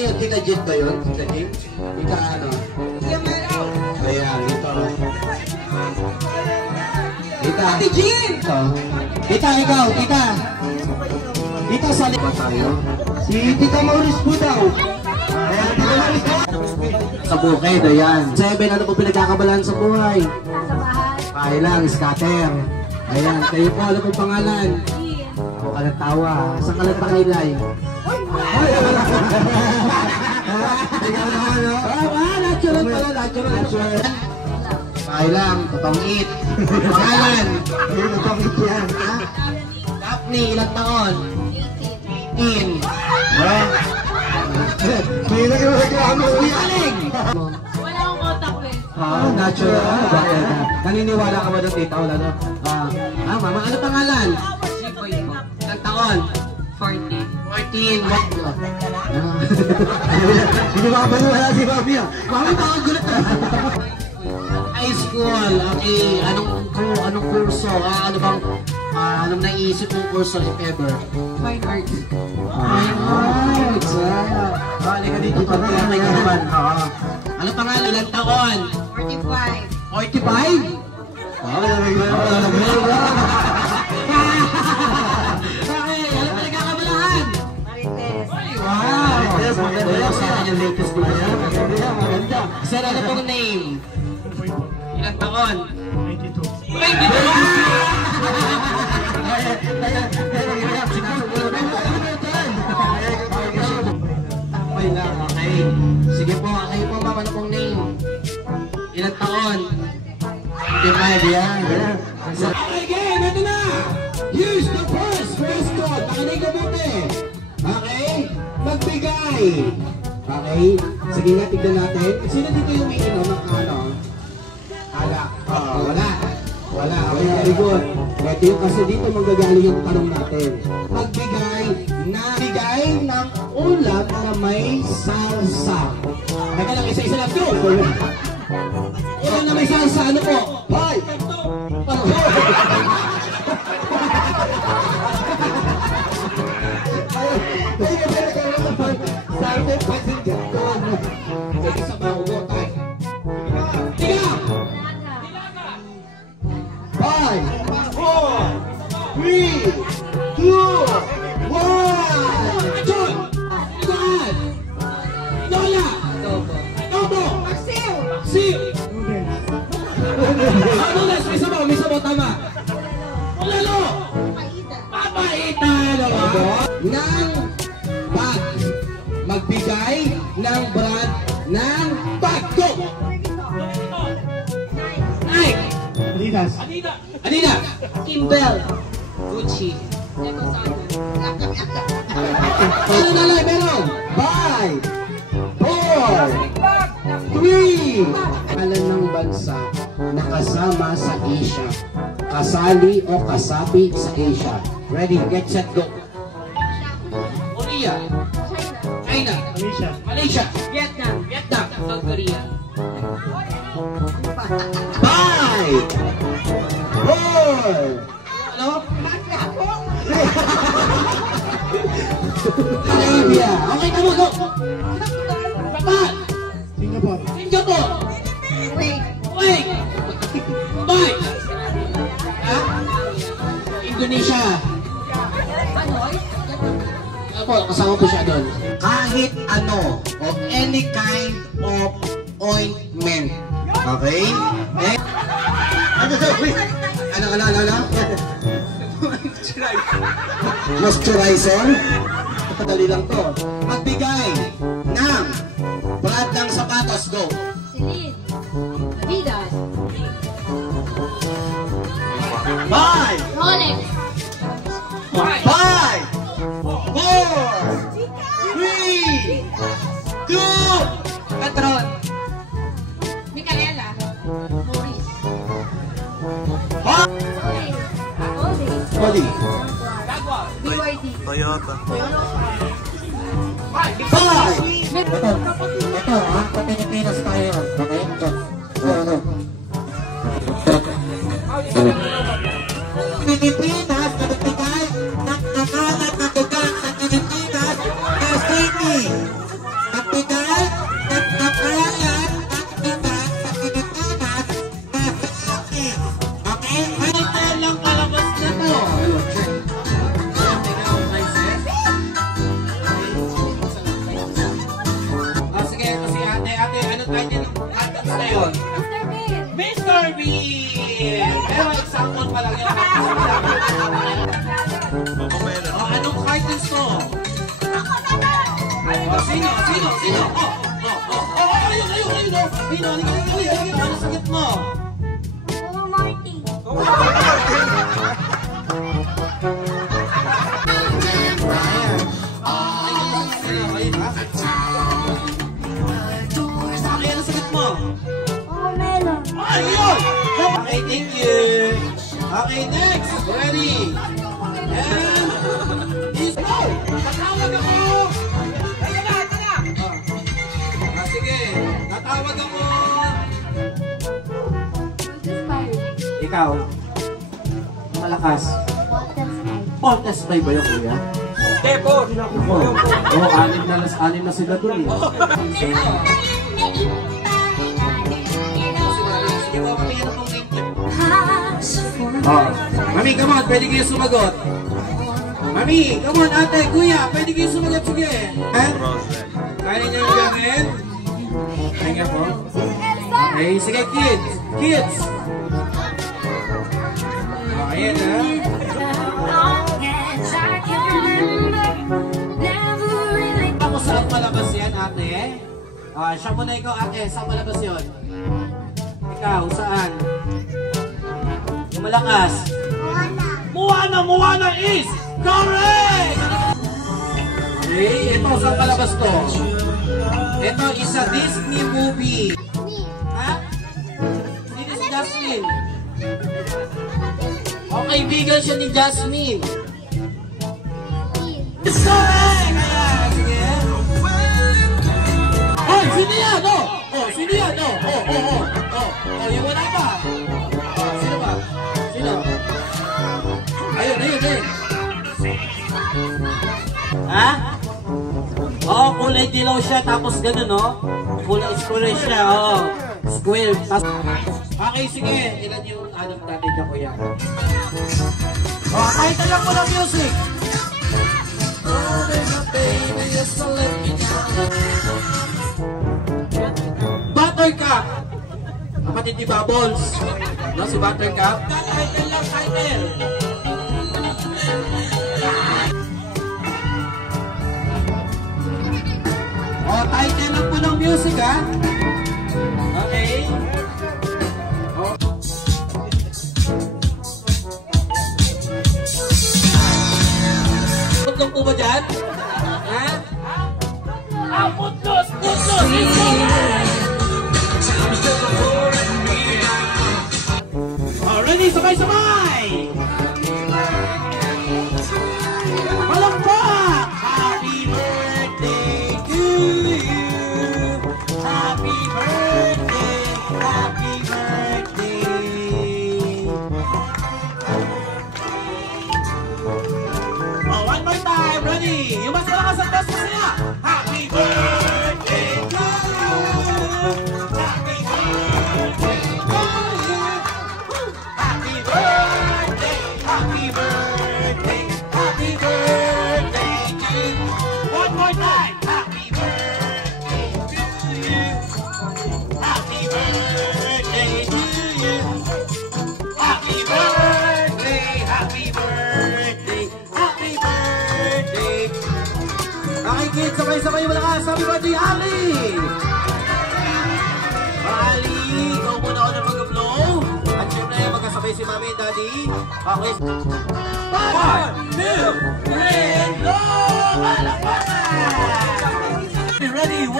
yun? Tita Jet ba yun? Tita Jet? Ika ano? Ayan, dito. Tita. Ate Jean! Tita, ikaw, tita. Tita, sali pa tayo. Si Tita Maurice po daw. Ayan, Tita Maurice po. Sa bukid, ayan. 7, ano po pinagkakabalan sa buhay? Ay lang, scatter. Ayan, kayo po, ano po pangalan? Ako ka nagtawa. Saan ka nagpakailay? Ay, ikaw naman, no? Natural pala, natural. Ay lang, tutong-it. Pangalan? Tutong-it yan, ha? Daphne, ilang taon? 18. May nag-reklamo ko yan. Wala akong contact lens. Natural. Naniniwala ka ba doon, tita? Wala no? Mama, ano pangalan? Siboy po. Ilang taon? 40. 14. Hindi ba wala si Bobby, ah? Mami, makagulat na. High school. Okay, anong kurso? Anong naisip mong kurso, if ever? Fine arts. Fine arts. Halika dito, pag-play ka naman. Ano pangalan? Ilang taon? 45. 45? Okay, ano pinagkakabalaan? Marites. Wow! Maganda sa akin yung latest ko yan. Maganda. Sir, ano pong name? Ilang taon? 22. 22? Okay. Sige po, kayo po ma'am, ano pong name? Ilang taon? 25, yan. Okay, game, ito na! Use the first question. Makinig ka buti. Okay? Magbigay. Okay? Sige nga, tignan natin. Sino dito yung umiinom ng ano? Ala. Wala. Wala. Okay, very good. Ito yung kasi dito manggagaling yung tanong natin. Magbigay ng ulam na may salsa. Teka lang, isa-isa lang. Go! Ulam na may salsa, ano po? Hoy! Five, 4, 3, 2, 1. John! Saan? Lola! Tobo! Sil! May sabaw, tama. Lalo! Papaita! Nang bag. Magbigay ng brand ng bag. Go! Nike! Adidas! Kimbell. Gucci. Nalay, meron! 5, 4, 3. Alam ng bansa na kasama sa Asia. Kasali o kasapi sa Asia. Ready, get set, go. Korea. China. Malaysia. Vietnam. South Korea. 5, 4. Ano? Arabia. Okay, tama, go. Japan. Singapore. Wait. Dubai. Indonesia. Apo, kasama po siya doon. Kahit ano, of any kind of ointment. Okay? Ano? Moisturizer. Madali lang to. Magbigay ng brand ng sapatos. Go. Celine. Adidas. 5, Rolex. 5, 4, 3, 2. Patron. Micaela. Morris. Body. BYD. Toyota. 5. Ito, sa Pilipinas tayo. Okay? Pilipinas, nagbigay ng kakalat na tugang sa Pilipinas, SAP. Mr. Bean! Pero example pa lang yun. Anong cartoons to? Sino? Ayun. Ano sagot mo? Marty. Ano sagot mo? Melon. Ayun! Okay, thank you. Okay, next. Ready? And is go! Tatawag ako! Ito na! Sige, tatawag ako. Ikaw, malakas. Contest ba yun, kuya? Depo! Anim na sila dun eh. Sino? Mami, come on, pwede kayo sumagot. Mami, come on, ate, kuya, pwede kayo sumagot, sige. Kaya niyo yung gamit? Kaya po. Okay, sige, kids. Ayan, ha? Ako saan malabas yan, ate? Siya muna ikaw, ate, saan malabas yun? Ikaw, saan? Yung malakas? Moana is correct! Okay, ito, saan palabas to? Ito is a Disney movie. Ha? Sino si Jasmine? Okay, bigan siya ni Jasmine. It's correct! Kaya, sige. Oh, sino yan? Sino yan? Yung wala pa. Sino ba? Sino? Ayun. Ha? Kulay dilaw siya, tapos gano'n, no? Kulay square siya, square. Okay, sige. Ilan yung anong dati niya, kuya? Kahit alam mo lang music. Buttercup. Kapatid ni Bubbles. No, si Buttercup. Title lang, title. Title lang po ng music, ha? Okay. Putlong po ba dyan? Ha? Putlos! Ready, sabay-sabay! Palakpak! Happy birthday to you! Happy birthday! Happy birthday! One more time, ready! Yung mas malakas ang best masaya! Happy birthday to you! Happy birthday to you! Happy birthday! Happy birthday! Happy birthday to you! One more time! Happy birthday to you! Happy birthday to you! Happy birthday! Happy birthday! Happy birthday! Okay kids, sabay-sabay yung malakas. Happy birthday, Ali! Ali, ikaw muna ako na mag-blow. At syempre, magkasabay si Mami and Daddy. Okay. 1, 2, 3, blow! Palakpakan! Ready? 1,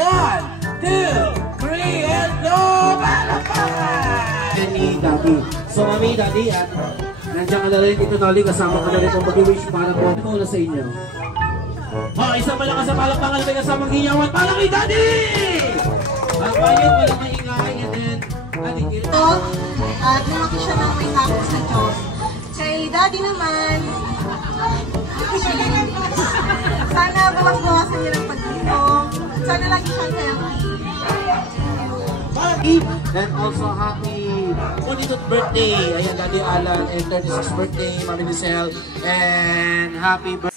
2, 3, and blow! Palakpakan! Mami, Daddy. So, Mami, Daddy, at nandiyan ka na rin ito, Nolly, kasama ka na rin itong mag-wish para po. Ito na sa inyo. Isang malakas sa palakpakan na kasamang hiyawan para kay Daddy! Ang bayad, walang maingay, and then, Daddy, ito, lumaki siya ng may hapos sa Diyos. Kay Daddy naman, sana bawas-bawasan niya ng pag-inom. Sana lagi siyang healthy. Then also happy 42th birthday, ayan, Daddy Alan, and 36th birthday, Mami Lucelle, and happy birthday.